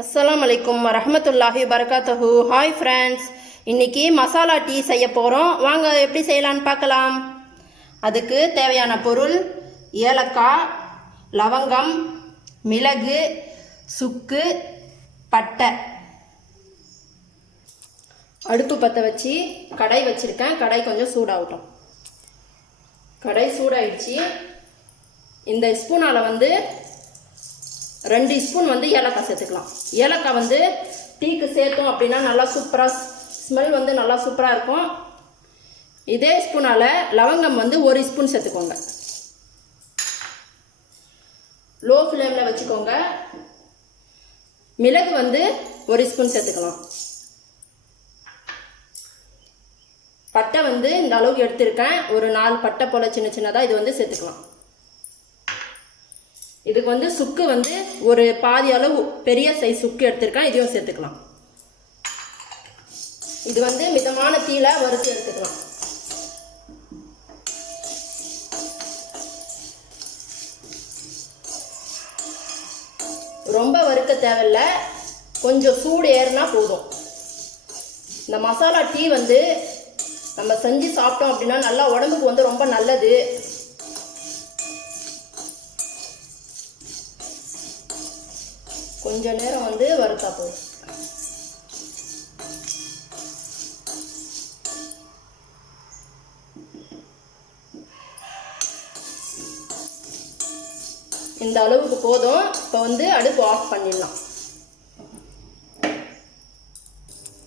அஸ்லாம் வலைக்கம் வரமத்துல்லாஹி வரகாத்தஹு ஹாய் ஃப்ரெண்ட்ஸ் இன்றைக்கி மசாலா டீ செய்ய போகிறோம் வாங்க எப்படி செய்யலான்னு பார்க்கலாம். அதுக்கு தேவையான பொருள் ஏலக்காய் லவங்கம் மிளகு சுக்கு பட்டை. அடுப்பு பற்ற வச்சு கடை வச்சுருக்கேன். கடை கொஞ்சம் சூடாகட்டும். கடை சூடாயிடுச்சு. இந்த ஸ்பூனால் வந்து ரெண்டு ஸ்பூன் வந்து ஏலக்காய் சேர்த்துக்கலாம். ஏலக்காய் வந்து டீக்கு சேர்த்தோம் அப்படின்னா நல்லா சூப்பராக ஸ்மெல் வந்து நல்லா சூப்பராக இருக்கும். இதே ஸ்பூனால் லவங்கம் வந்து ஒரு ஸ்பூன் சேர்த்துக்கோங்க. லோ ஃப்ளேமில் வச்சுக்கோங்க. மிளகு வந்து ஒரு ஸ்பூன் சேர்த்துக்கலாம். பட்டை வந்து இந்த அளவுக்கு எடுத்திருக்கேன். ஒரு நாலு பட்டை போல் சின்ன சின்னதாக இது வந்து சேர்த்துக்கலாம். இதுக்கு வந்து சுக்கு வந்து ஒரு பாதி அளவு பெரிய சைஸ் சுக்கு எடுத்துருக்கேன். இதையும் சேர்த்துக்கலாம். இது வந்து மிதமான தீல வறுத்து எடுத்துக்கலாம். ரொம்ப வறுக்க தேவையில்ல. கொஞ்சம் சூடு ஏறினா போதும். இந்த மசாலா டீ வந்து நம்ம செஞ்சு சாப்பிட்டோம் அப்படின்னா நல்லா உடம்புக்கு வந்து ரொம்ப நல்லது. கொஞ்ச நேரம் வந்து வறுத்தா போதும். இந்த அளவுக்கு போதும். இப்போ வந்து அடுப்பு ஆஃப் பண்ணிடலாம்.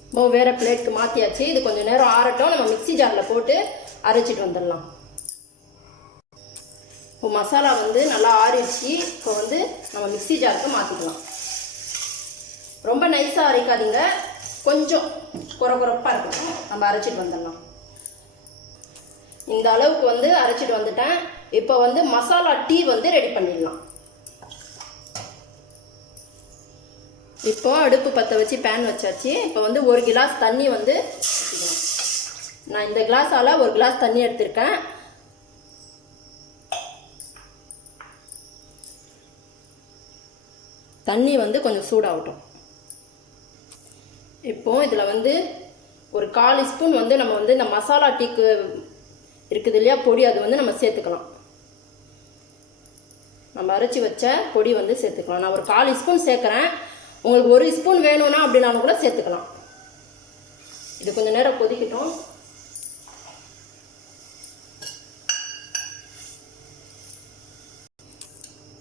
இப்போ வேறு பிளேட்க்கு மாற்றியாச்சு இது கொஞ்சம் நேரம் ஆறட்டும். நம்ம மிக்ஸி ஜாரில் போட்டு அரைச்சிட்டு வந்துடலாம். இப்போ மசாலா வந்து நல்லா ஆறிடுச்சு. இப்போ வந்து நம்ம மிக்சி ஜாருக்கு மாற்றிக்கலாம் ரொம்ப நைஸாக அரைக்காதீங்க. கொஞ்சம் குறை குறைப்பாக இருக்கணும் நம்ம அரைச்சிட்டு வந்துடலாம். இந்த அளவுக்கு வந்து அரைச்சிட்டு வந்துட்டேன். இப்போ வந்து மசாலா டீ வந்து ரெடி பண்ணிடலாம். இப்போ அடுப்பு பற்ற வச்சு பேன் வச்சாச்சு. இப்போ வந்து ஒரு கிளாஸ் தண்ணி வந்து நான் இந்த கிளாஸால் ஒரு கிளாஸ் தண்ணி எடுத்திருக்கேன். தண்ணி வந்து கொஞ்சம் சூடாகட்டும். இப்போது இதில் வந்து ஒரு கால் ஸ்பூன் வந்து நம்ம வந்து இந்த மசாலா டீக்கு இருக்குது இல்லையா பொடி அது வந்து நம்ம சேர்த்துக்கலாம். நம்ம அரைச்சி வச்ச பொடி வந்து சேர்த்துக்கலாம். நான் ஒரு கால் ஸ்பூன் சேர்க்குறேன். உங்களுக்கு ஒரு ஸ்பூன் வேணும்னா அப்படின்னாலும் கூட சேர்த்துக்கலாம். இது கொஞ்சம் நேரம் கொதிக்கட்டும்.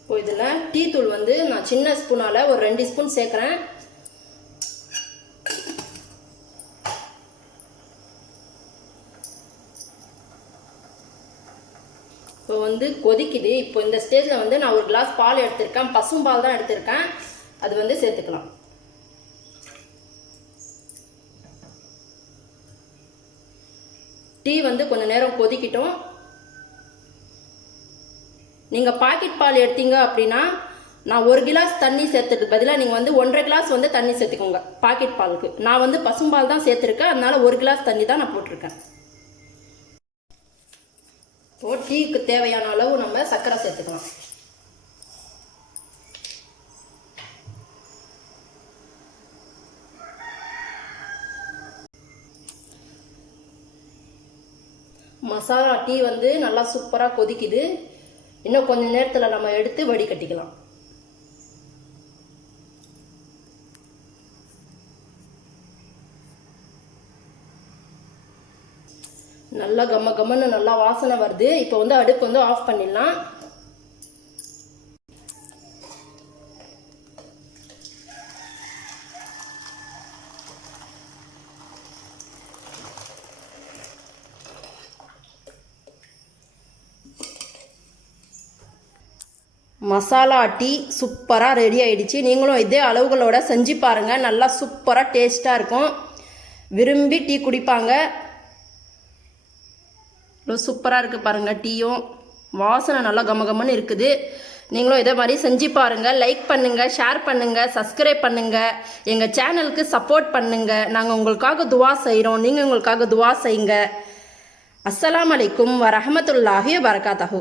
இப்போ இதில் டீ தூள் வந்து நான் சின்ன ஸ்பூனால் ஒரு ரெண்டு ஸ்பூன் சேர்க்குறேன். வந்து கொதிக்குது. இப்போ இந்த ஸ்டேஜில் வந்து நான் ஒரு கிளாஸ் பால் எடுத்திருக்கேன். பசும்பால் தான் எடுத்திருக்கேன். அது வந்து சேர்த்துக்கலாம். டீ வந்து கொஞ்சம் நேரம் கொதிக்கிட்டோம். நீங்கள் பாக்கெட் பால் எடுத்தீங்க அப்படின்னா நான் ஒரு கிளாஸ் தண்ணி சேர்த்துட்டு பதிலாக நீங்கள் வந்து ஒன்றரை கிளாஸ் வந்து தண்ணி சேர்த்துக்கோங்க பாக்கெட் பாலுக்கு. நான் வந்து பசும்பால் தான் சேர்த்துருக்கேன். அதனால ஒரு கிளாஸ் தண்ணி தான் நான் போட்டிருக்கேன். இப்போ டீக்கு தேவையான அளவு நம்ம சர்க்கரை சேர்த்துக்கலாம். மசாலா டீ வந்து நல்லா சூப்பராக கொதிக்குது. இன்னும் கொஞ்சம் நேரத்தில் நம்ம எடுத்து வடிகட்டிக்கலாம். நல்லா கம்ம கம்மன்னு நல்லா வாசனை வருது. இப்போ வந்து அடுப்பு வந்து ஆஃப் பண்ணிடலாம். மசாலா டீ சூப்பராக ரெடி ஆகிடுச்சு நீங்களும் இதே அளவுகளோட செஞ்சு பாருங்கள் நல்லா சூப்பராக டேஸ்ட்டாக இருக்கும். விரும்பி டீ குடிப்பாங்க. இவ்வளோ சூப்பராக இருக்குது பாருங்கள் டீயும். வாசனை நல்லா கமகமன்னு இருக்குது. நீங்களும் இதே மாதிரி செஞ்சு பாருங்கள் லைக் பண்ணுங்கள் ஷேர் பண்ணுங்கள் சப்ஸ்கிரைப் பண்ணுங்கள் எங்கள் சேனலுக்கு சப்போர்ட் பண்ணுங்கள் நாங்கள் உங்களுக்காக துவா செய்கிறோம் நீங்கள் உங்களுக்காக துவா செய்யுங்க. அஸ்லாம் அலைக்கும் வரமத்துல்லாஹி வரகாத்தஹூ